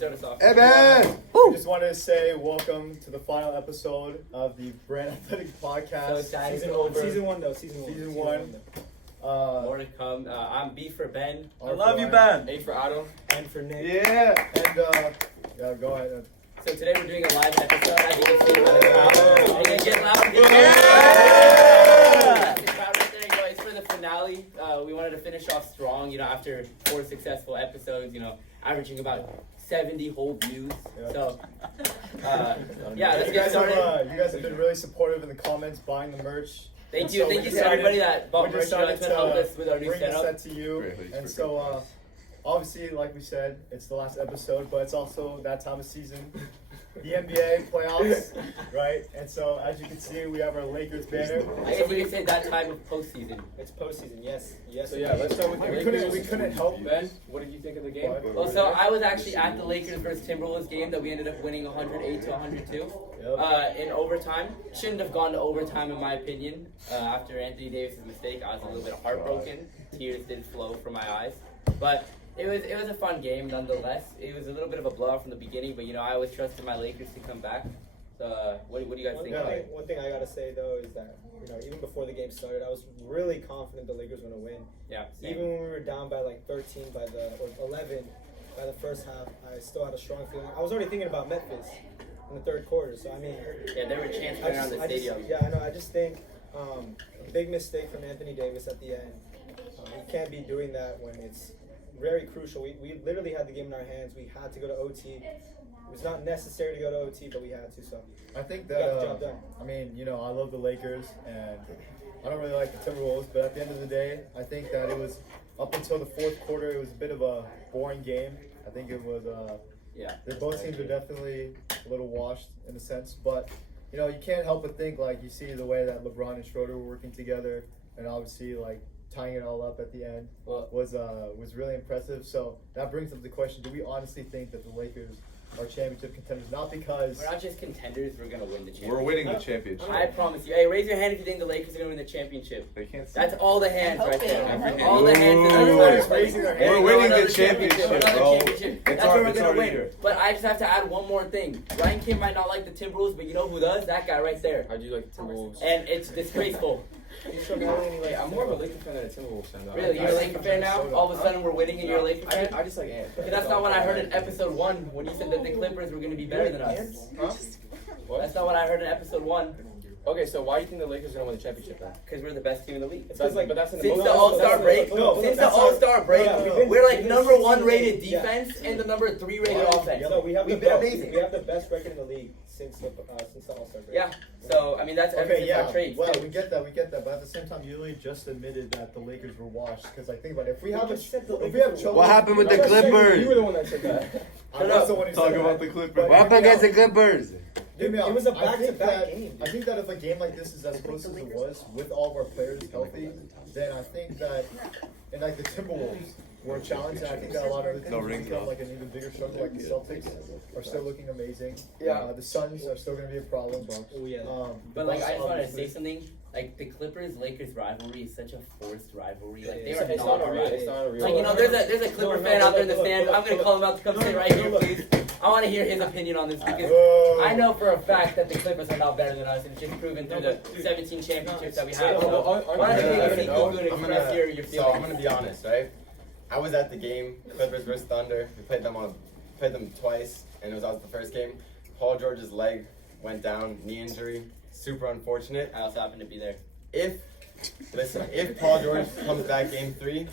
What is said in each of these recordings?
start us off? Hey, man! I just wanted to say welcome to the final episode of the BRAN Athletic Podcast. So excited. Season one. More to come. I'm B for Ben. I love you, Ben. A for Adam. And for Nick. Yeah. And, yeah, go ahead. So today we're doing a live episode. As you can see by the crowd. And then get loud. The crowd right there. You know, it's for the finale. We wanted to finish off strong, you know, after 4 successful episodes, you know, averaging about 70 whole views. Yeah. So, yeah, let's get started. You guys have been really supportive in the comments, buying the merch. Thank you to everybody that bought merch. It's been helping us with our new bring setup. this set to you. And so, obviously, like we said, it's the last episode, but it's also that time of season. The NBA playoffs, right? And so, as you can see, we have our Lakers banner. I guess you could say that time of postseason. It's postseason, yes. So yeah, let's start with the Lakers. We couldn't help. Ben, what did you think of the game? Well, so I was actually at the Lakers versus Timberwolves game that we ended up winning 108 to 102 in overtime. Shouldn't have gone to overtime in my opinion. After Anthony Davis's mistake, I was a little bit heartbroken. Tears did flow from my eyes, but it was a fun game nonetheless. It was a little bit of a blowout from the beginning, but you know I always trusted my Lakers to come back. So what do you guys think? One thing I gotta say though is that even before the game started, I was really confident the Lakers were gonna win. Yeah. Same. Even when we were down by like 13 or 11 by the first half, I still had a strong feeling. I was already thinking about Memphis in the third quarter. So I mean, yeah, there were chances around the stadium. I just think a big mistake from Anthony Davis at the end. You can't be doing that when it's very crucial. We literally had the game in our hands. We had to go to OT. It was not necessary to go to OT, but we had to. So I think we got the that job done. I mean, I love the Lakers, and I don't really like the Timberwolves. But at the end of the day, I think that it was up until the fourth quarter. It was a bit of a boring game. I think it was. Both teams are definitely a little washed in a sense, but you can't help but think you see the way that LeBron and Schroeder were working together, and obviously tying it all up at the end was really impressive. So that brings up the question: do we honestly think that the Lakers are championship contenders? Not because we're not just contenders; we're gonna win the championship. We're winning the championship. I promise you. Hey, raise your hand if you think the Lakers are gonna win the championship. They can't see. That's all the hands right there. Okay. All the hands in the Everybody's raising their hand. We're winning the championship, bro. That's where we're gonna win. But I just have to add one more thing. Ryan Kim might not like the Timberwolves, but you know who does? That guy right there. I do like the Timberwolves. And it's disgraceful. I'm more of a Lakers fan than a Timberwolves fan, though. Really? You're a Lakers fan now? All of a sudden we're winning and you're a Lakers fan? I just like Ant. That's not what I heard in episode 1 when you said that the Clippers were going to be better than us. Huh? What? That's not what I heard in episode 1. Okay, so why do you think the Lakers are going to win the championship then? Because we're the best team in the league. But that's in the Since the All-Star break, we're like number 1 rated defense and the number 3 rated offense. We have We've been amazing. We have the best record in the league since the All-Star break. Yeah. So I mean that's everything our trades. Well, we get that, but at the same time, you really just admitted that the Lakers were washed. Because think about it, if we have trouble, What happened with the Clippers? You were the one that said that. I was the one who Talk said about that. the Clippers. But What happened against the Clippers? Hear me out. It was a I think back-to-back game. I think that if a game like this is as close as it was, with all of our players healthy, then I think that, and the Timberwolves were a challenge, and I think that a lot of other teams will become an even bigger struggle. Like the Celtics are still looking amazing. Yeah. The Suns are still going to be a problem. Oh yeah. But I just wanted to say something. The Clippers-Lakers rivalry is such a forced rivalry. They are It's not a real. There's a Clipper fan out there in the stands. I'm gonna call him out to come sit right here, please. I want to hear his opinion on this because I know for a fact that the Clippers are not better than us, and it's just proven through the 17 championships that we have. So, why don't you take a seat and express your feelings? So I'm gonna be honest, right? I was at the game, Clippers versus Thunder. We played them twice, and it was the first game. Paul George's leg went down, knee injury, super unfortunate. I also happen to be there. If Paul George comes back game 3,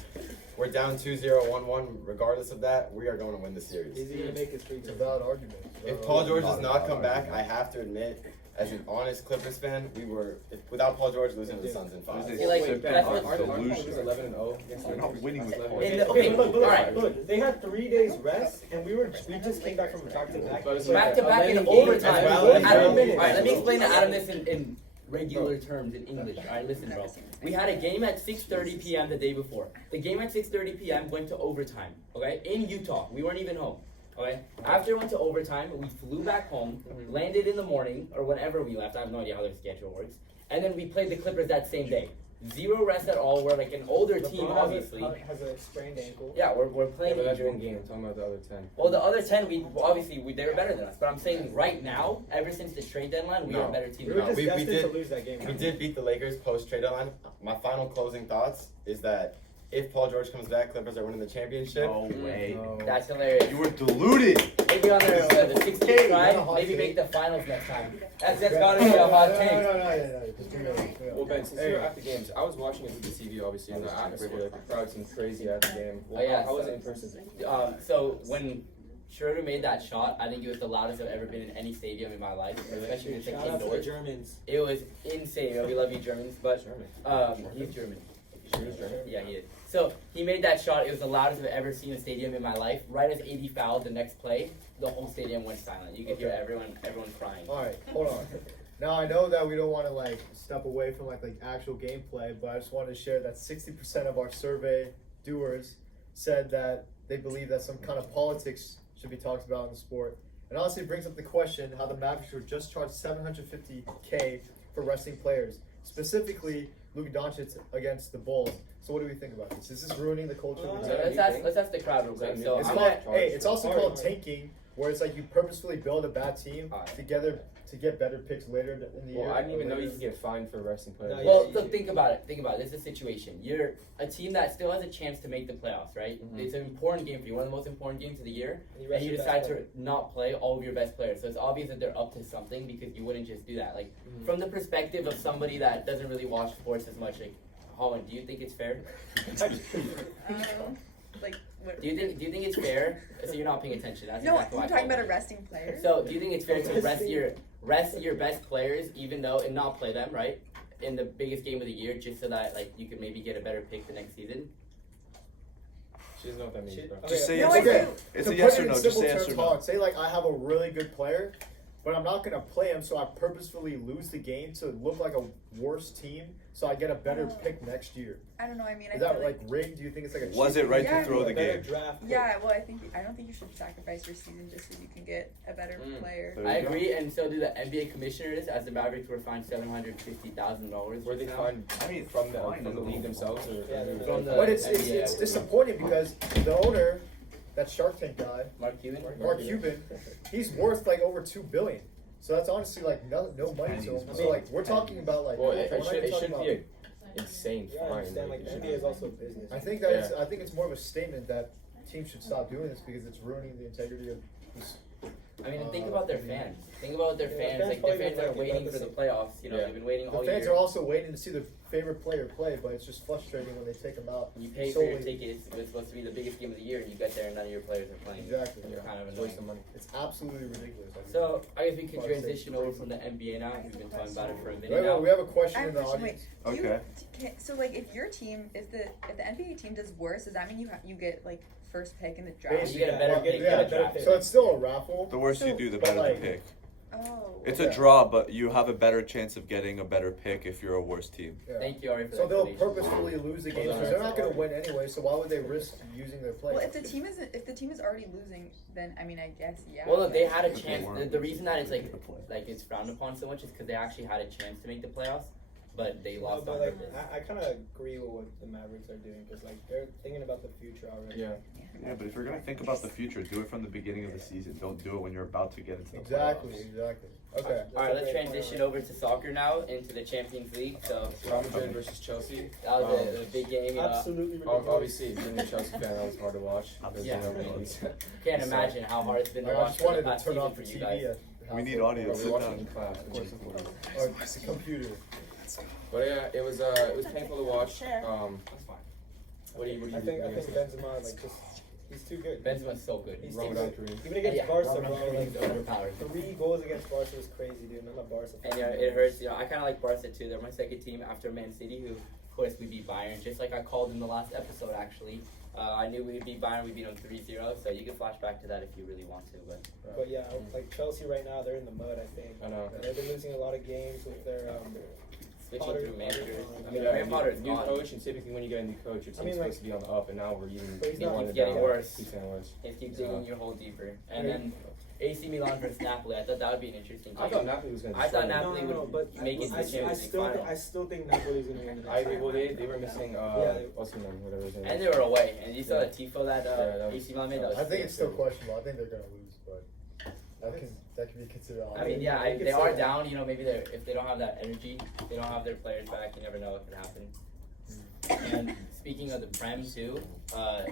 we're down 2-0, 1-1. Regardless of that, we are going to win the series. Is he gonna make his free It's a valid argument. If Paul George does not come back, I have to admit, as an honest Clippers fan, we were without Paul George losing to the Suns in 5. I feel like that's what. Aren't 11-0? We're not winning with Paul. Okay, all right. Look, they had 3 days rest, and we just came back from back-to-back. Back-to-back in overtime. All right, let me explain to Adam this in regular terms in English. All right, listen, bro. We had a game at 6:30 p.m. the day before. The game at 6:30 p.m. went to overtime, okay, in Utah. We weren't even home, okay? After it went to overtime, we flew back home, landed in the morning, or whenever we left. I have no idea how their schedule works. And then we played the Clippers that same day. zero rest at all. We're like an older team, LeBron obviously. has a sprained ankle. Yeah, we're Yeah, playing. but that's one game. I'm talking about the other 10. Well, the other 10, they were better than us. But I'm saying right now, ever since the trade deadline, we are a better team. We than were them. just we destined did- to lose that game. We did beat the Lakers post trade deadline. My final closing thoughts is that if Paul George comes back, Clippers are winning the championship. No way. No. That's hilarious. You were deluded. Maybe on their the 16th Not a try, hot maybe take. make the finals next time. That's gotta be a hot take. No. Just do it. Well, Ben, since you're at the games, I was watching it with the TV, obviously, and the atmosphere, like the crowd seemed crazy at the game. Well, Oh, yeah, how was so- it in person? So when Schroeder made that shot, I think it was the loudest I've ever been in any stadium in my life, especially when it's like Shout out to the indoors. Germans. It was insane. We love you Germans, but he's German. Schroeder's German? Yeah, he is. So he made that shot. It was the loudest I've ever seen a stadium in my life. Right as AD fouled the next play, the whole stadium went silent. You could hear everyone crying. All right, hold on. Now I know that we don't want to like step away from like actual gameplay, but I just wanted to share that 60% of our survey doers said that they believe that some kind of politics should be talked about in the sport. And honestly, it brings up the question how the Mavericks were just charged $750K for resting players, specifically Luka Doncic against the Bulls. So what do we think about this? Is this ruining the culture? of the So game? let's ask the crowd real quick. So It's I'm called, gonna, hey, it's also called tanking, where it's like you purposefully build a bad team together to get better picks later in the year. Well, I didn't even know you could get fined for resting players. No, well, look, think about it. This is a situation. You're a team that still has a chance to make the playoffs, right? Mhm. It's an important game for you, one of the most important games of the year, And and you rest your decide best player. to not play all of your best players. So it's obvious that they're up to something because you wouldn't just do that. Like Mhm. from the perspective of somebody that doesn't really watch sports as much, like Holland, do you think it's fair? Like, what? Do you think it's fair? So you're not paying attention. That's No, exactly you're why I talking called about a it. resting player. So do you think it's fair to rest your best players, even though and not play them, right? In the biggest game of the year, just so that like you could maybe get a better pick the next season. She doesn't know what that means, bro. Just say No, yes. I Okay. do. It's To a yes put or it in no. Just simple say yes terms, or no. Hawk, say like I have a really good player, but I'm not gonna play him, so I purposefully lose the game to look like a worse team, so I get a better pick next year. I don't know. I mean, I Is feel that like rigged? Do you think it's like a? Was cheat? it right Yeah. to throw the Better game? draft pick. yeah. Well, I don't think you should sacrifice your season just so you can get a better player. There I you go. agree, and so do the NBA commissioners, as the Mavericks were fined $750,000. Were they fined I mean, from the fine, league themselves? Or Yeah, they're From the But it's NBA. disappointing because the owner, that Shark Tank guy, Mark Cuban. Mark Cuban, he's worth like over $2 billion. So that's honestly like no money to him. So like we're talking about like. Well, we're it not should even talking be about- an insane Yeah, I fine. understand. Like, it the should NBA is also a business. I think that I think it's more of a statement that teams should stop doing this because it's ruining the integrity of this. I mean, and think about their fans. Think about their Yeah, fans. fans Like probably their fans don't are like it, waiting but for the this- playoffs. You know, Yeah. they've been waiting The all fans year. are also waiting to see their favorite player play, but it's just frustrating when they take them out. You pay for your solely- tickets. It's supposed to be the biggest game of the year, and you get there and none of your players are playing. Exactly. It's kind of It's a annoying. waste of money. It's absolutely ridiculous. I mean. So I guess we could Well, it's transition over from the NBA now. We've been talking about it for a minute we now. have a question I have in a the question. audience. Wait, do Okay. so like if your team if the NBA team does worse, does that mean you get like first pick in the You draft? get a better Yeah, pick. yeah, in the draft. So it's still a raffle. The worse you do, the But, better like, the pick. Oh. It's Yeah. a draw, but you have a better chance of getting a better pick if you're a worse team. Yeah. Thank you, Ari, for So that they'll explanation. purposefully lose the games because they're not going to win anyway. So why would they risk using their Well, players? if the team is already losing, then I mean I guess yeah. Well, look, they but- had a But they chance. weren't. The reason that it's like it's frowned upon so much is because they actually had a chance to make the playoffs, but they No, lost but on like purpose. I kind of agree with what the Mavericks are doing because like they're thinking about the future already. Yeah. Yeah, but if you're gonna think about the future, do it from the beginning of the season. Don't do it when you're about to get into the Exactly. playoffs. Exactly. Okay. All right, let's transition over to soccer now into the Champions League. So Real Madrid versus Chelsea. that was the big game. You know, Absolutely ridiculous. Obviously, being a Chelsea fan, that was hard to watch. Because, Yeah. you know, we- can't imagine how hard it's been to I watch just for the wanted to past turn season off for the you TV. guys. At We need half audio. we Sit were watching down. in class. Of course, of course. Or it's a computer. But yeah, it was painful to watch. What do you I think Benzema like just he's too good. Benzema's so good. He's Wrong too with good. that, Kareem? Even against Yeah, Barca, Ronaldo bro. is overpowered. 3 goals against Barca was crazy, dude. I'm a Barca fan. And it hurts. You know, I kind of like Barca too. They're my second team after Man City, who, of course, we beat Bayern, just like I called in the last episode. Actually, I knew we'd beat Bayern. We beat them 3-0. So you can flash back to that if you really want to. But yeah, like Chelsea right now, they're in the mud. I think. I know. They've been losing a lot of games with their switching Potter- through managers. I mean, Yeah, Graham Potter is new gone. coach, and typically when you get a new coach, your team's I mean, supposed to be on the up, and now we're even But he's more not- on Keeps the getting down. worse. Keeps getting worse. They keep Yeah. digging your hole deeper. And then AC Milan versus Napoli. I thought that would be an interesting game. I thought Napoli was going to I thought destroy them. Napoli would but make it to the Champions League final. I still think Napoli's gonna win the I agree. Well, they were missing what's his name, whatever his name And is. they were away. And you saw the tifo that that was- AC Milan made. That was I think it's still questionable. I think they're gonna lose, but that can be considered. I mean, yeah, they are down. You know, maybe if they don't have that energy, if they don't have their players back, you never know what could happen. And speaking of the Prem too,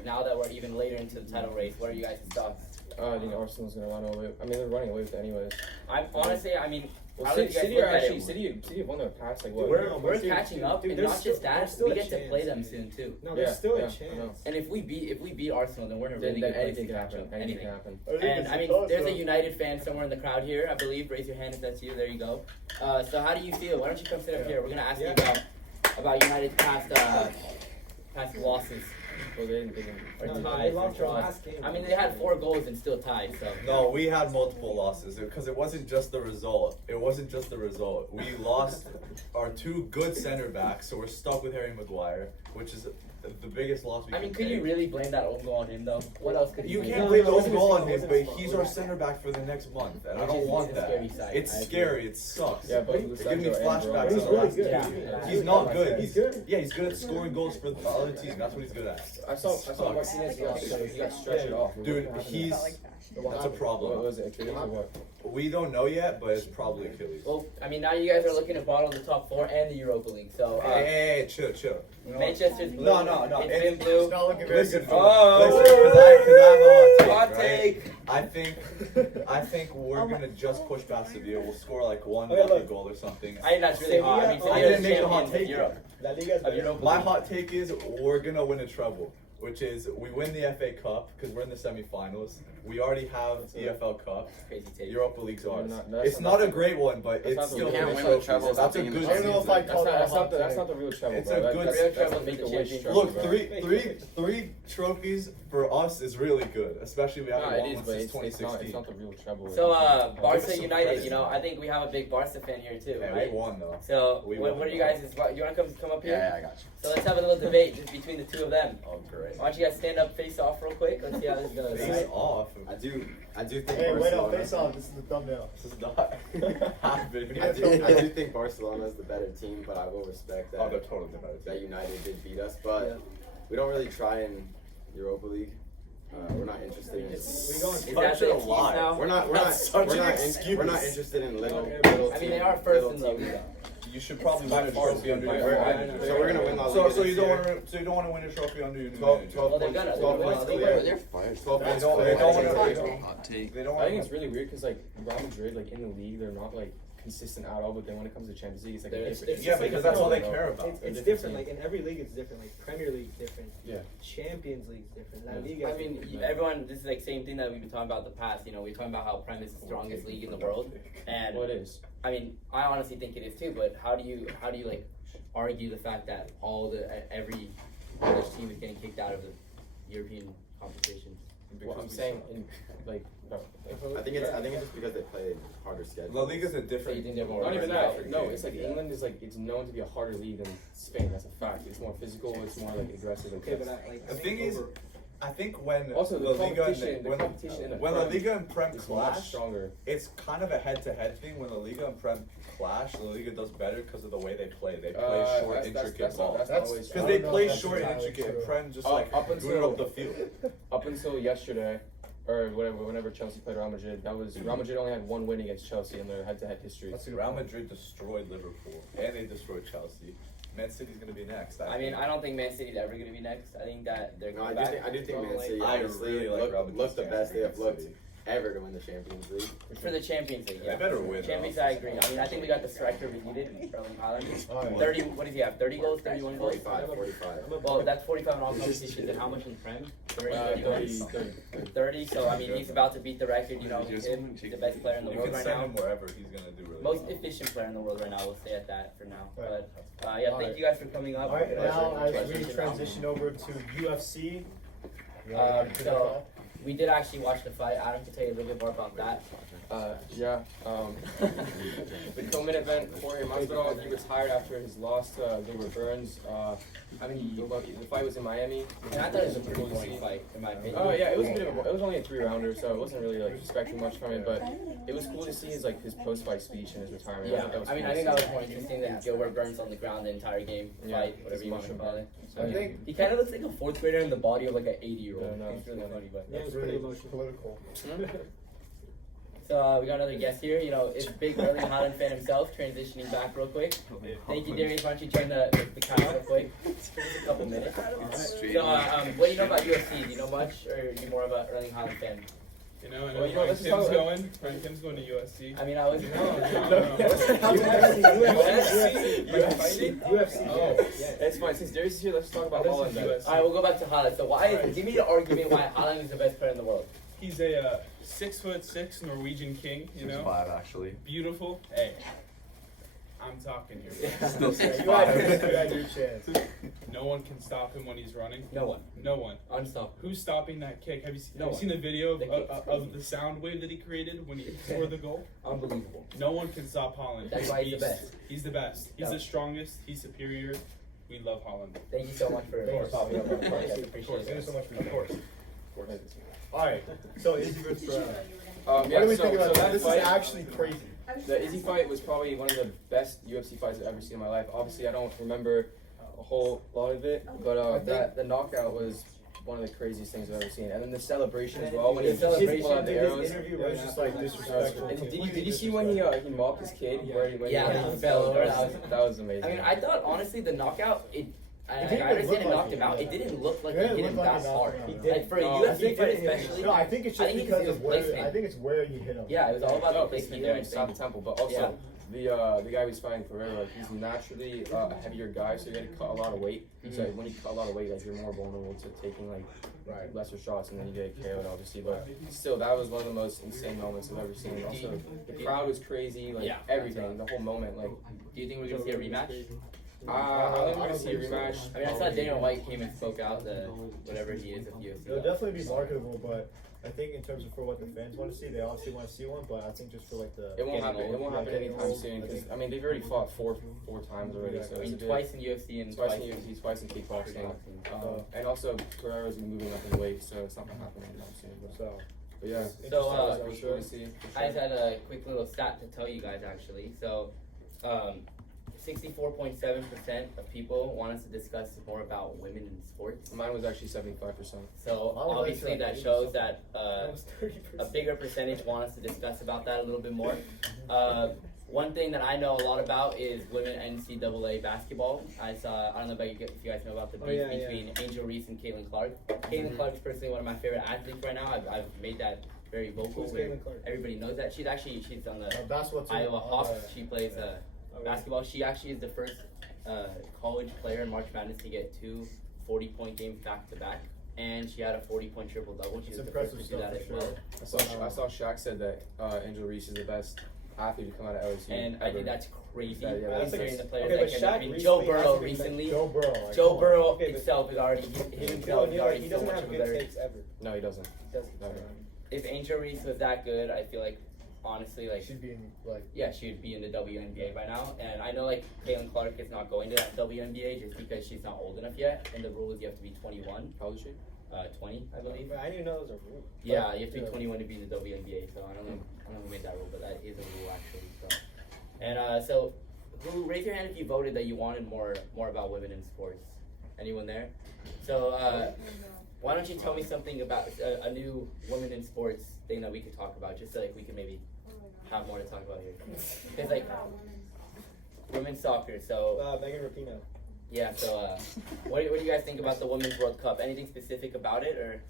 now that we're even later into the title race, what are you guys' thoughts? I think Arsenal's going to run away. I mean, they're running away with it anyways. I'm honestly, I mean, Well, how did you guys City look are at actually it? City have won their past like what? We're catching up, and there's not still- just that, there's still we a get to play chance, them dude. soon too. No, there's Yeah, still yeah, a I chance. know. And if we beat Arsenal, then we're in a Then really good place anything to can catch happen. up. Anything can Anything. happen. And I mean, there's a United fan somewhere in the crowd here, I believe. Raise your hand if that's you. There you go. So how do you feel? Why don't you come sit up here? We're gonna ask you about United's past losses Well, they didn't. or No, ties they or lost their draws. last game. I mean, they had 4 goals and still tied. So No, we had multiple losses because it wasn't just the result. We lost our 2 good center backs, so we're stuck with Harry Maguire, which is the biggest loss we I can mean, could take. you really blame that own goal on him though? What else could You blame? can't No, blame no, the it own goal on wasn't him, his but fault. he's our center back for the next month, and I Which don't is want a that. scary sight. It's I agree. scary. It sucks. Yeah, but It gives me Lusajo and flashbacks Bruno- to really last good. year. Yeah. He's not good. He's good. Yeah, he's good at scoring goals for the other team. That's what he's good at. I saw Martinez. He got stretched off. Dude, What happened? he's Felt like fashion. that's a What problem. was it? Achilles or what? We don't know yet, but it's probably Achilles. Well, I mean, now you guys are looking to bottle the top 4 and the Europa League. So Hey, chill. You know what? Manchester's blue. No. It's It's been blue. It's not looking very Listen, good. because I have a hot Hot take. take. Right? I think we're gonna just push past Sevilla. We'll score like one Oh, yeah, lucky look. goal or something. I think that's really hot. I mean, I Sevilla's didn't make the hot champions of take Europe. La Liga's Of Europa My League. hot take is we're gonna win a treble, which is we win the FA Cup because we're in the semifinals. We already have EFL Cup. Crazy take. Europa League's ours. That's It's not- not a great one, but that's it's not the still real good. treble. You can't win a treble That's without a being in good the I don't know if I season. call that a That's hot not the real treble, It's bro. a That- good- that's real that's treble the make is a the wish champions. treble, Look, bro. three trophies for us is really good, especially we No, haven't it won is, one but since it's not 2016. the real treble. So, Give us Barca some United, credit. you know, I think we have a big Barca fan here too, And right? we won though. So, We what won. are you guys? You want to come up here? Yeah, I got you. So let's have a little debate just between the 2 of them. Oh, great. Why don't you guys stand up, face off, real quick? Let's see how this goes. Face Right? off. I do think Hey, wait up, Barcelona. face off. This is the thumbnail. This is not happening. I do think Barcelona is the better team, but I will respect Oh, they're that totally better. that United did beat us. But we don't really try in Europa League. We're not interested in. We go in Is that Such the a excuse lie. now? We're not such an excuse. we're not interested in little. I mean, they are first in the teams. league. You should probably By win a far, trophy under by your far. manager. So we're gonna win La Liga So this you don't year. want to win a trophy under your new 12 manager. Well, they're 12 gonna. points, They're 12 gonna points win. clear. They're 12 They points don't clear. want to. They don't I want think it's really weird because like Real Madrid, like in the league, they're not like consistent at all. But then when it comes to Champions League, it's like a There's- different. Yeah, it's like because a that's all they different care level. about. It's They're different. different Like in every league, it's different. Like Premier League's different. Yeah. Champions League's different. La Yeah. Liga. I mean, everyone, this is like same thing that we've been talking about in the past. You know, we're talking about how Prem is the strongest league in the world, and Well, it is. I mean, I honestly think it is too. But how do you like argue the fact that every English team is getting kicked out of the European competitions? Well, I'm saying, in, like, no, I think it's just because they play harder schedule. La Liga's a So you different. think they're more not even versatile? that. No, it's like England is like it's known to be a harder league than Spain. That's a fact. It's more physical. It's more like aggressive. Like, Okay, but I The thing is, I think when also La the Liga competition, and the when, competition in the when La Prem Liga and Prem is much clash, stronger. it's kind of a head-to-head thing. When La Liga and Prem clash, La Liga does better because of the way they play. They play short, intricate that's balls. not That's- always Because I they don't know play if that's short and entirely intricate, true. and Prem just Up like until- boot up the field. Up until yesterday, or whenever Chelsea played Real Madrid, that was Real Madrid only had one win against Chelsea in their head-to-head history. Real Madrid destroyed Liverpool, and they destroyed Chelsea. Man City's gonna be next. I mean, I don't think Man City's ever going to be next. I think that they're No, going I back. do think Man City I honestly really like Real Madrid. look the best they have looked ever to win the Champions League. For the Champions League, They yeah. better win. Champions, though. I agree. I mean, I think we got the striker we needed, Erling Haaland. Oh, yeah. 30, what does he have? 30 goals, 31 goals? 45. Well, that's 45 in all competitions, and how much in Prem? 30 30, goals? 30, so I mean, he's about to beat the record, you know, him, he's the best player in the You world can right send now. him wherever. He's gonna do really Most well. efficient player in the world right now, we'll stay at that for now. Right. But, yeah, thank you guys for coming up. Alright, now as Pleasure we to know. transition over to UFC. So, we did actually watch the fight. Adam can tell you a little bit more about that. Yeah. The co-main event, Jorge Masvidal, he retired after his loss to Gilbert Burns. I mean, the fight was in Miami. And I thought it was a pretty boring fight, in my opinion. Oh yeah, it was a bit of it was only a 3-rounder, so it wasn't really like expecting much from it. But it was cool to see his post-fight speech and his retirement. Yeah, I I think that was more interesting than Gilbert Burns on the ground the entire game, fight, whatever you want to call it. I think He kind of looks like a fourth grader in the body of like an 80-year-old. Yeah, no, He's really funny, but. Yeah, it was pretty emotional. political. So we got another guest here. You know, it's big Erling Haaland fan himself, transitioning back real quick. Thank you, Darius. Why don't you join the cast real quick? Just a couple minutes. So, what do you know about UFC? Do you know much, or are you more of a Erling Haaland fan? You know, I know Well, you know, Frank let's Tim's talk- going. Frank Tim's going to USC. I mean, I was. UFC. Oh, It's fine. Since Darius is here, let's talk about This Holland is then. USC. All right, we'll go back to Haaland. So why? Alright. Give me the argument why Haaland is the best player in the world. He's a 6'6" Norwegian king. You know, 5 actually. beautiful. Hey, I'm talking here. Still You had your chance. No one can stop him when he's running. No one. No one. Unstoppable. Who's stopping that kick? Have you seen, No have you seen one. the video of, The kick's of the sound wave that he created when he scored the goal? Unbelievable. No one can stop Holland. That's why he's the best. He's the best. He's Yeah. the strongest. He's superior. We love Holland. Thank you so much for popping up on the podcast. Appreciate Thank you it. so much for your course. Go ahead. Alright, so Izzy versus Brown. Yeah, What do we so, think about so that? that This is fight, actually crazy. the Izzy fight was probably one of the best UFC fights I've ever seen in my life. Obviously, I don't remember a whole lot of it, but the knockout was one of the craziest things I've ever seen. And then the celebration as well, when he pulled out the arrows. It was just like disrespectful. And did you see when he mocked his kid? When Yeah, he he fell over. That was amazing. I mean, I thought honestly the knockout, I didn't understand look it like knocked it, him out. yeah. It didn't look like It he didn't hit him look like that it hard. knocked him out. Like for a No, UFC fight especially. No, I think it's I just think because it's of where. placement. I think it's where he hit him. Yeah, it was all about No, the because placement he there. I didn't stop the think. temple, but also the guy who's fighting Pereira, he's naturally a heavier guy, so you got to cut a lot of weight. So when you cut a lot of weight, like you're more vulnerable to taking like lesser shots, and then you get KO'd, obviously. But still, that was one of the most insane moments I've ever seen. Also, the crowd was crazy, like everything, the whole moment. Like, Do you think we're gonna see a rematch? I think we're gonna see a rematch. I mean, I saw Dana White came and spoke out the whatever he is of UFC. It'll definitely be marketable, but I think in terms of for what the fans want to see, they obviously want to see one. But I think just for like the It won't happen. It won't happen getting anytime old, soon. I Because think- I mean, they've already fought four times already. So I it's mean, a bit, twice in UFC and twice in UFC, twice in kickboxing. And also Pereira's moving up in the weight, so it's not gonna happen anytime soon. So But yeah. So, that was cool to see. for I just sure. had a quick little stat to tell you guys actually. So, 64.7% of people want us to discuss more about women in sports. Mine was actually 75%. So I was obviously actually that at shows that Almost 30%. a bigger percentage want us to discuss about that a little bit more. One thing that I know a lot about is women NCAA basketball. I don't know about if you guys know about the beef between Angel Reese and Caitlin Clark. Caitlin Clark is personally one of my favorite athletes right now. I've made that very vocal. Who's where Caitlin Clark? Everybody knows that. She's on the basketball team. Iowa Hawks. She plays basketball. She actually is the first college player in March Madness to get 2 40-point games back to back. And she had a 40-point triple-double. She It's was the first impressive to do that stuff as for well. sure. I saw Shaq said that Angel Reese is the best athlete to come out of LSU. And I think that's crazy. Yeah, Considering that's- the players okay, that but can. I Shaq mean, Joe recently Burrow hasn't been recently. Joe Burrow. Like, Joe come on. Burrow Okay, but- itself is already himself is He already so doesn't much have of a good better. takes ever. No, he doesn't. He doesn't. No. If Angel Reese was that good, I feel like honestly, like She'd be in like. yeah, she would be in the WNBA by now. And I know like Caitlin Clark is not going to that WNBA just because she's not old enough yet. And the rule is you have to be 21, How old is she? 20, I believe. But I didn't even know those are rules. Yeah, you have to be 21 to be in the WNBA. So I don't know who made that rule, but that is a rule actually. So, and so, raise your hand if you voted that you wanted more about women in sports. Anyone there? So why don't you tell me something about a new women in sports thing that we could talk about, just so like we can maybe have more to talk about here. Because like women's soccer. So Megan Rapinoe. yeah. So what do you guys think about the Women's World Cup? Anything specific about it, or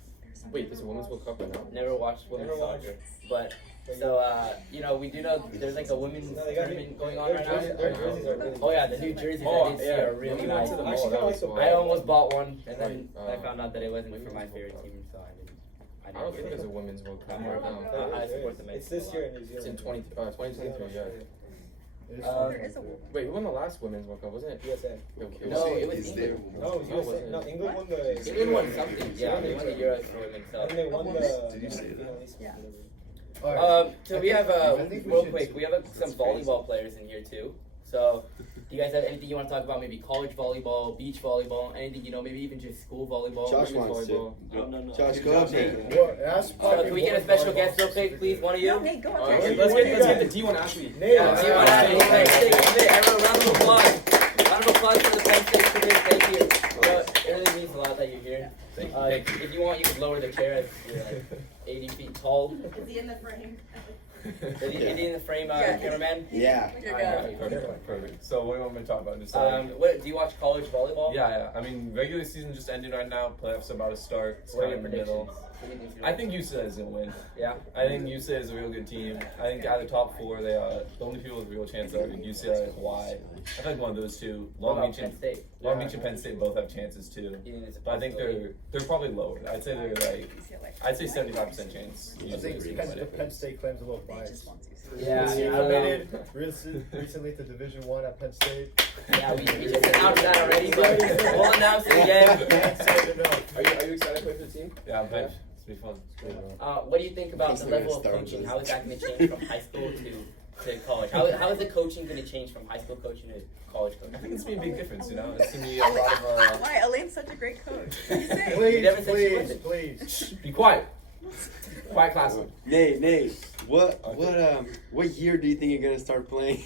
Wait, there's a Women's World Cup right now? never watched women's Never watched. soccer? But so you know, we do know there's like a women's No, they got tournament going on right now. Their jerseys are really Oh yeah, the new jerseys Oh, I did see yeah. are really We nice. went to the I actually mall, kinda that like the was I cool. almost bought one, and then Right, I found out that it wasn't for my favorite team, so I didn't. I don't think there's a Women's World Cup right now. I support the men. It's this year in New It's in Zealand. 2023, yeah. It is There is a Wait, who won the last women's World Cup? Wasn't it? USA. No, it was England. No, USA. No, England won the. England won something. Yeah, they won the Euros for women. So. And they won the. Did you say that? Yeah. So we have I think we real should- quick. We have some volleyball players in here too. So, do you guys have anything you want to talk about? Maybe college volleyball, beach volleyball, anything you know? Maybe even just school volleyball. Josh women's wants volleyball. to. Josh, go up there. Well, that's So, probably can we get a special guest real quick, please? One of you. No, Nate, go up Alright, there. let's get the D1 athlete. Yeah, do you want to everyone, round of applause. Round of applause for the Penn State career. Thank you. It really means a lot that you're here. Thank you. If you want, you can lower the chair. As you're like 80 feet tall. Is he in the frame? Is he in the frame, Yeah. cameraman? Yeah. You're Alright, good. perfect. So what do you want me to talk about? Just What do you watch college volleyball? yeah. I mean, regular season just ended right now. Playoffs are about to start. It's What are kind your of in the middle. predictions? Who do you think's I gonna think UCLA is gonna win. Yeah. I think UCLA is a real good team. I think out of the top four, they are the only people with a real chance are UCLA and Hawaii. I feel like one of those two. What Long about Beach Penn and State? Long Beach and Penn State both have chances too. You think it's a But I think possibility? they're probably lower. I'd say they're like I'd say 75% chance. I think the Penn State claims a little bias. Yeah, I I don't made know. it recently to Division I at Penn State. Yeah, we just announced that already, but we'll announce it again. Can't say it enough. Are you excited to play for the team? Yeah, I'm hyped. It's gonna be fun. What do you think about the Thanks, level of Star coaching? Wars. How is that going to change from high school to college? How is the coaching going to change from high school coaching to college I coaching? think it's gonna be a big difference, you know? It's gonna be a lot of Why? Elaine's such a great coach. What do you say? Please, never said she please, wasn't. please. Be quiet. Quiet class. Nate, what year do you think you're gonna start playing?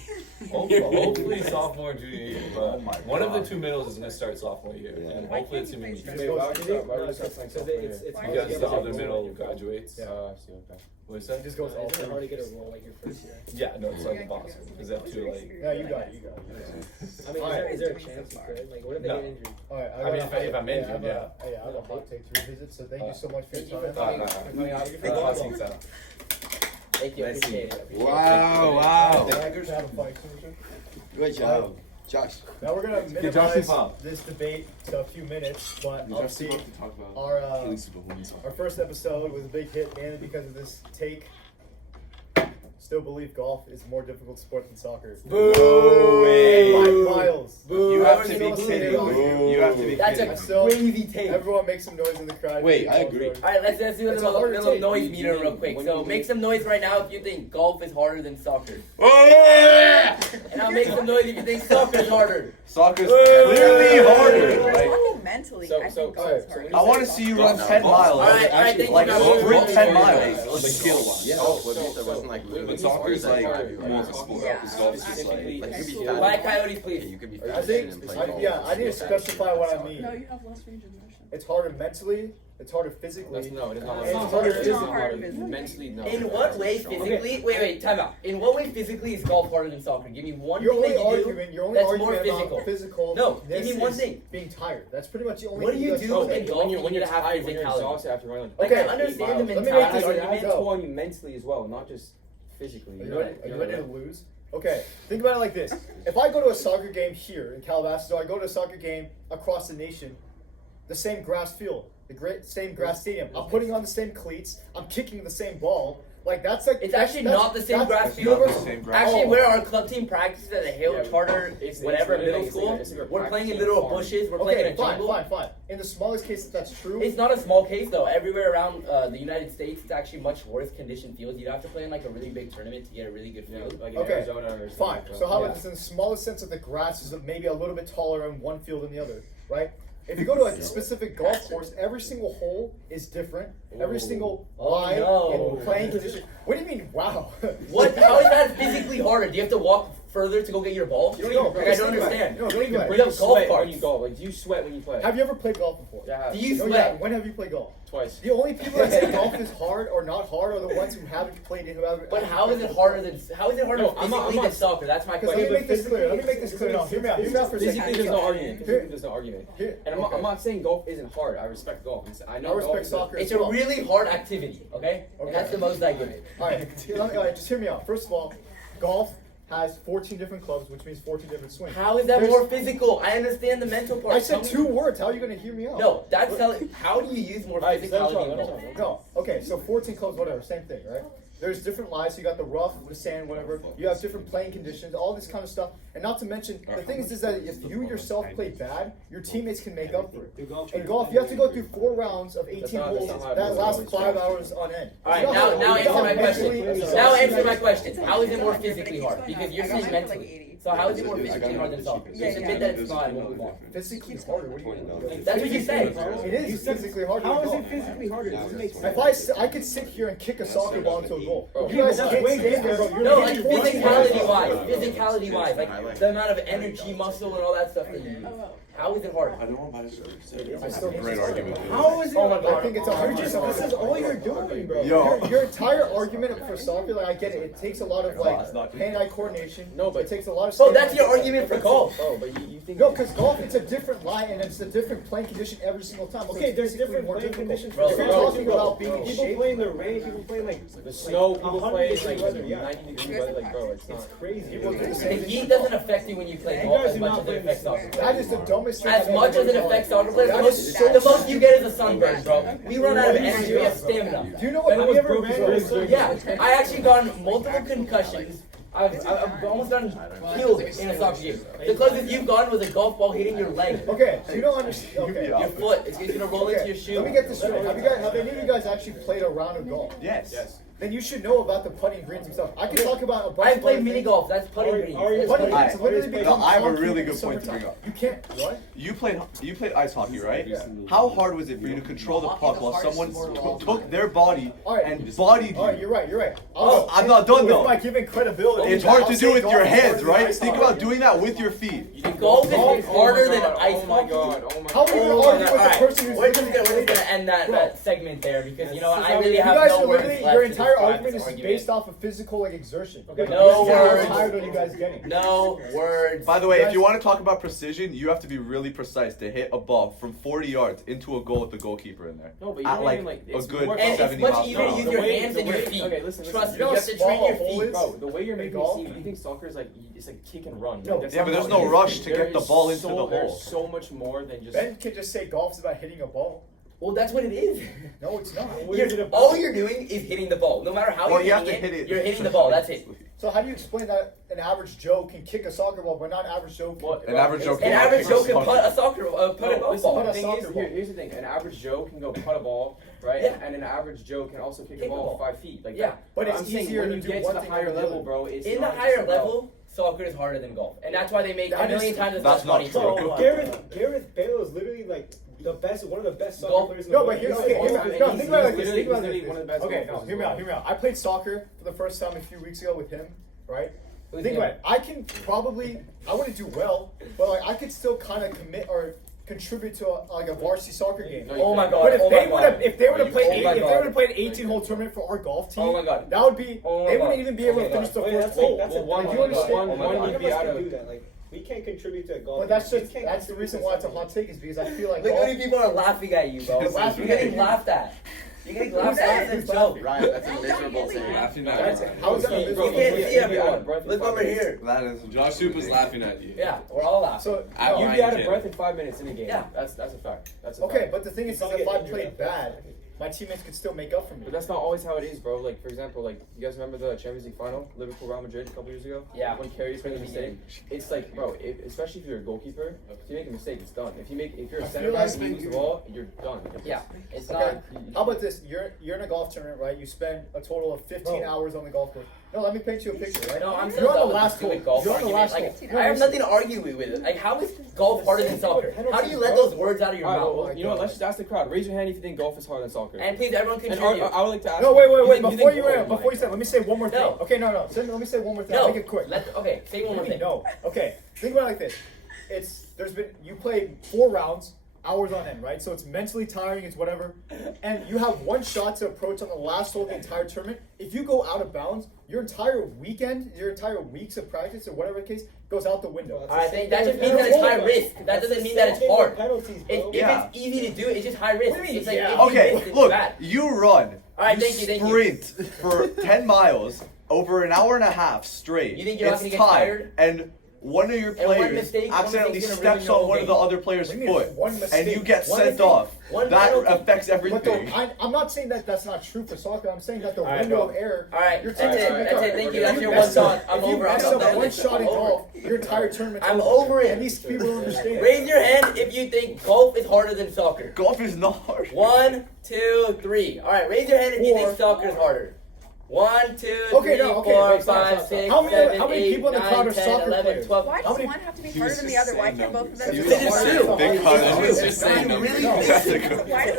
hopefully sophomore, junior year. But one of the two middles is gonna start sophomore year, Yeah. and Why hopefully can't it's you gonna play be Wait, why would you start? Why would you start playing Because sophomore it's year? hard to because get the a other role middle when you're first. graduates. Yeah. I see, okay. What is that? It just goes all Isn't it through. hard to get a role like your first year? Yeah, no, it's like impossible because they have two like. Yeah, you got it. I mean, Alright. is there a chance you could? Like, what if they No. get injured? All right, I mean, if I'm injured, yeah. I have a hot take to revisit, so thank you so much for Thank you your for time. coming. Hot seats out. Thank you. Nice Appreciate seeing it. Wow. Can I just have a fight extinguisher? Good job, Josh. Now we're gonna Get Josh minimize involved. this debate to a few minutes, but obviously to talk about our first episode was a big hit mainly because of this take. Still believe golf is a more difficult sport than soccer. Boo! By miles. You have to Still be saying kidding. it. You have to be That's kidding. a Still, crazy take. everyone make some noise in the crowd. Wait, I agree. All right, let's do a It's a little, harder little take. noise meter real quick. So make some noise right now if you think golf is harder than soccer, Oh! and I'll make some noise if you think soccer is harder. Soccer's clearly harder. Like, Oh, mentally. So- I so- think so- golf is so hard. when I want to see you run 10 miles. All right, thank you like very much. sprint 10 miles. Yeah, there wasn't like when soccer is like more of a sport. Yeah. Golf is just like. you could be Black fat. Coyotes, please. You could be I fat think, and play I need to specify what I mean. No, you have less range of motion. It's harder mentally, it's harder physically. No, it is not. It's It's harder not physically. harder. Mentally, no. In what way physically? Wait, time out. In what way physically is golf harder than soccer? Give me one Your thing that only you do argument, your only that's more argument physical. about physical. No, give me one thing. Being tired. That's pretty much the only What thing do you that's do so in big. golf when you're to have tired, when you're physicality? exhausted after running. Like, Okay, I understand the let me make mentality. this It's go. toll on you mentally as well, not just physically. Are you ready to lose? Okay, think about it like this. If I go to a soccer game here in Calabasas, or I go to a soccer game across the nation, the same grass field, same grass stadium, I'm putting on the same cleats, I'm kicking the same ball. Like that's like It's that's- actually that's- not the same that's grass field. universal. Same grass. Actually, Oh. where our club team practices at the Hale Yeah, Charter, it's whatever literally middle like- school, it's like a we're playing in practice little farm. bushes. We're playing in Okay, a fine, jungle. fine. In the smallest case that that's true, It's not a small case though. Everywhere around the United States, it's actually much worse conditioned fields. You'd have to play in like a really big tournament to get a really good Yeah, field. like in Okay, Arizona or something fine. like that. So how Yeah. about this in the smallest sense that the grass is maybe a little bit taller in one field than the other, right? If you go to a specific golf course, every single hole is different. Every Ooh. single Oh, line no. and playing condition. What do you mean? Wow. What? How is that physically harder? Do you have to walk further to go get your ball? You don't even- Like, I don't understand. No, don't even. We When have you golf sweat carts. when you golf, like do you sweat when you play? Have you ever played golf before? Yeah, Do you No, sweat? yeah. When have you played golf? twice. The only people that say golf is hard or not hard are the ones who haven't played it, who haven't. But how is it harder than No, I'm not- physically than soccer? That's my Because let me question. make this clear. Let me make this clear now. Hear me out. Hear me out for a second. Physically, there's no argument. Here- Physically, there's no argument. here- And okay. I'm not saying golf isn't hard. I respect golf. I know I respect golf is soccer. It's as a well. really hard activity, okay? And that's the most I give it. All right, just hear me out. First of all, golf has 14 different clubs, which means 14 different swings. How is that There's- more physical? I understand the mental part. I said Tell me- 2 words. How are you going to hear me out? No, that's telling. How do you use more Alright, let him physicality talk, in let him golf? talk. No. Okay, so 14 clubs, whatever, same thing, right? there's different lies. You got the rough, the sand, whatever. You have different playing conditions, all this kind of stuff. And not to mention, the thing is that if you yourself play bad, your teammates can make up for it. In golf, you have to go through 4 rounds of 18 holes that last 5 hours on end. All right, now answer my question. Now answer my question. How is it more physically hard? Because you're saying mentally. So how is it more physically hard than soccer? Just admit that it's not and we'll move on. Physically harder. What do you mean? That's what you say. It is physically harder. How is it physically harder? It doesn't make sense. If I could sit here and kick a soccer ball into a goal. You guys can't stand there, bro. You're No, like hitting physicality wise, like the amount of energy, muscle, and all that stuff that you use. How is it hard? I don't know about it. I still Great argument. How is it? Oh my God. I think it's a hard. This is all you're doing, bro. Yo. Your entire argument for soccer, like I get it. It takes a lot of like hand-eye coordination. No, but it takes a lot of. So that's your argument for golf. Oh, but you think No, because golf it's a different line and it's a different playing condition every single time. So Okay, it's there's physically different more playing difficult. conditions. Bro, If you're bro, talking about being in People shape, play in the rain. People play like the snow, people 100 play degree like weather, yeah. 90 degree weather, like bro, it's not. It's crazy. People do the The same heat thing. doesn't affect you when you play You golf guys as do much not as play it affects soccer. That is the dumbest thing. As I've much ever as it heard. affects soccer players, That is so the most stupid. you get is a sunburn, bro. We run out of energy, we have stamina. Do you know what? Have you ever ran in the sun? Yeah, I actually gotten multiple concussions. I've almost gotten killed in a soccer game. The closest you've gotten was a golf ball hitting your leg. Okay, so you don't understand. Okay. Your foot. It's gonna roll into your shoe. Let me get this straight. Have any of you guys actually played a round of golf? Yes. Then you should know about the putting greens and stuff. I can talk about a bunch I of play other mini things. golf. That's putting green. Putting Alright. greens literally No, become I have a concrete really in good point to summertime. bring up. You can't. What? You played ice hockey, right? Yeah. How hard was it for you to control the puck while someone took their body Alright. and bodied All right, you? you're right. Oh, I'm not done, with though. my giving credibility. It's hard I'll to say do with golf your is hands, harder than right? ice Think hockey. about doing that with your feet. Golf is harder than ice Oh my hockey. god, oh my How god. are you Oh gonna my argue God. with the Alright, person who's we're just literally gonna end that segment there because you know what? I You really have guys no are words literally left your to entire describe argument this is argument. based off of physical like exertion. No How words. tired are you guys getting? No words. By the way, if you want to talk about precision, you have to be really precise to hit a ball from 40 yards into a goal with the goalkeeper in there. No, but you At don't like even, like, a it's good more- And it's 70 much miles easier per to hour. use The your way- hands the than your way- feet. okay, listen, Trust me, You know you have to how train your small a hole feet. is? Bro, the way you're making it golf? seem, you think soccer is like it's like kick and run. No, Like, that's yeah, not but there's how it no is. rush to There get the is ball into the hole. There's so much more than just. Ben can just say golf's about hitting a ball. Well, that's what it is. No, it's not. All you're doing is hitting the ball. No matter how Well, you're you have to hitting hit it. you're hitting the ball. That's it. So how do you explain that an average Joe can kick a soccer ball, but not an average Joe can? What? An average Joe An cannot average kick Joe a can soccer put a soccer, put a No, golf listen, ball. the thing is, soccer ball. here's the thing. An average Joe can go putt a ball, right? Yeah. And an average Joe can also kick a Kick a ball ball. 5 feet. Like Yeah. that. But it's I'm saying easier when to you do get to one the thing higher over the level, other. bro. It's In the not higher just about- level, soccer is harder than golf, and that's why they make I a million understand. times as That's much money. not too. true. Gareth Bale is literally like the best, one of the best soccer Golf- players in the No, world. but here, He's okay, like, hear me also- out. No, he's think about it like this. literally- Think about it he's like one of the this. best Okay, no, golfers hear me as out. well. Hear me out. I played soccer for the first time a few weeks ago with him, right? Who's Think him? about it. I can probably, I wouldn't do well, but like I could still kind of commit or contribute to like a varsity soccer game. No, you Oh my can't. god! But if oh they my would god! have, if they would have played, Oh my if they God. would have played an 18-hole tournament for our golf team, Oh my God. that would be. Oh my They God. wouldn't even be able Oh to my finish God. the Wait, first that's like, hole. that's Well, a one- Do you understand? Oh my one God. would be out can of. do that. Like, we can't contribute to a golf. But that's game. just We can't that's the contribute reason to why it's a something. hot take is because I feel like Look how golf. many people are laughing at you, bro. They're laughing You're at getting you. laughed at. You're getting laughed at as a joke. Ryan, that's a miserable take. Laughing That's- at how is that Bro, a You miserable can't take? see everyone. Look over here. That is Josh Soupa's laughing at you. Yeah, we're all laughing. So I- no, You'd be out of Ryan breath in 5 minutes in a game. Yeah. That's a fact. That's a okay, fact. but the thing is, You probably if I get injured played after bad, that. my teammates could still make up for me. But that's not always how it is, bro. Like, for example, like, you guys remember the Champions League final, Liverpool Real Madrid a couple years ago? Yeah. When Karius made a mistake. It's like, bro, especially if you're a goalkeeper, if you make a mistake, it's done. If you're a I center feel back like and you lose the ball, you're done. Yeah, it's Okay. not. How about this? You're in a golf tournament, right? You spend a total of 15 hours on the golf course. No, let me paint you a picture, right? No, I'm so You're on done the with last this hole. stupid golf You're on the argument. last Like, hole. I have nothing to argue with it. Like, how is golf harder than soccer? How do you let those words out of your All right, mouth? well, you know what? Let's just ask the crowd. Raise your hand if you think golf is harder than soccer. And please, everyone And contribute. I would like to ask. No, wait. you think- Before think- you oh my before you say, let me say one more thing. No. Okay, no. So let me say one more thing. No. Make it quick. Okay, say one more thing. No. Okay. Think about it like this. You play 4 rounds, hours on end, right? So it's mentally tiring, it's whatever. And you have one shot to approach on the last hole of the entire tournament. If you go out of bounds, your entire weekend, your entire weeks of practice or whatever the case goes out the window. I think that just means that it's high risk. That doesn't mean that it's hard. Penalties, bro. If Yeah. it's easy to do, it's just high risk. What do you mean, It's like, yeah? if you Okay, miss, it's look, bad. you run. All right, you thank you. sprint for 10 miles over an hour and a half straight. You think you're not It's gonna get time. tired? And one of your And one players mistake, one accidentally mistake's gonna steps ruin your on whole one of the game. other players' What do you mean, foot, one and mistake? you get One sent mistake, off, one that penalty. affects But everything. I'm not saying that that's not true for soccer. I'm saying that the Alright, window bro. of error. Alright, your that's teammates it. can make That's up. it. Thank you. If That's you your mess one shot. up- I'm if you over. I'm mess done up with one this. shot I'm in over golf, your entire tournament's I'm over it. And these people don't understand. Raise your hand if you think golf is harder than soccer. Golf is not hard. 1, 2, 3. All right, raise your hand if you think Four. soccer is harder. 1, 2, Okay, 3, no, okay, 4, wait, stop, 5, stop. 6, How many- 7, how many 8, people in the 9, crowd are 10, soccer 11, players? 12. Why How does many- one have to be He harder was than the just other? Why saying can't both of them numbers. be He was harder? just- Big I was card. just saying numbers. Why does it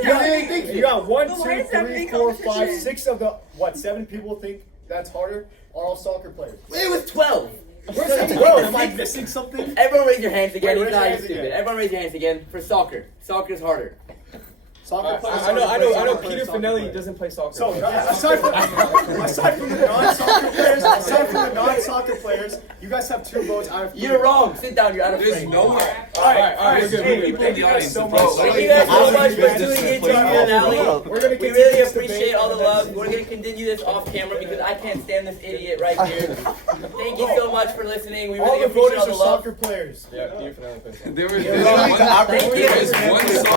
You have to really be- think you got one, But two, why does it have to three, be 4, 5, competition? 6 of the what? 7 people think that's harder are all soccer players. It was 12. Where's that 12? Am I missing something? Everyone raise your hands again. Wait, He's raise your not hands stupid. again. Everyone raise your hands again for soccer. Soccer is harder. Soccer players. I know soccer Peter players, soccer Finelli players. doesn't play soccer. So aside from the non-soccer players, you guys have 2 votes out of 3. You're wrong. Sit down. You're out of There's frame. nowhere. Alright, We're good. Hey, People in thank the you guys audience. so Bro, much. Thank you guys so Average much for business tuning in plays to our golf. finale. We're gonna We continue really this appreciate debate all the and love. then- We're gonna continue this off camera because I can't stand this idiot right here. Thank you so much for listening. We All really the appreciate voters all are the love. soccer players. Yeah, Peter Finelli plays soccer. There was Literally, the average there is business one plays soccer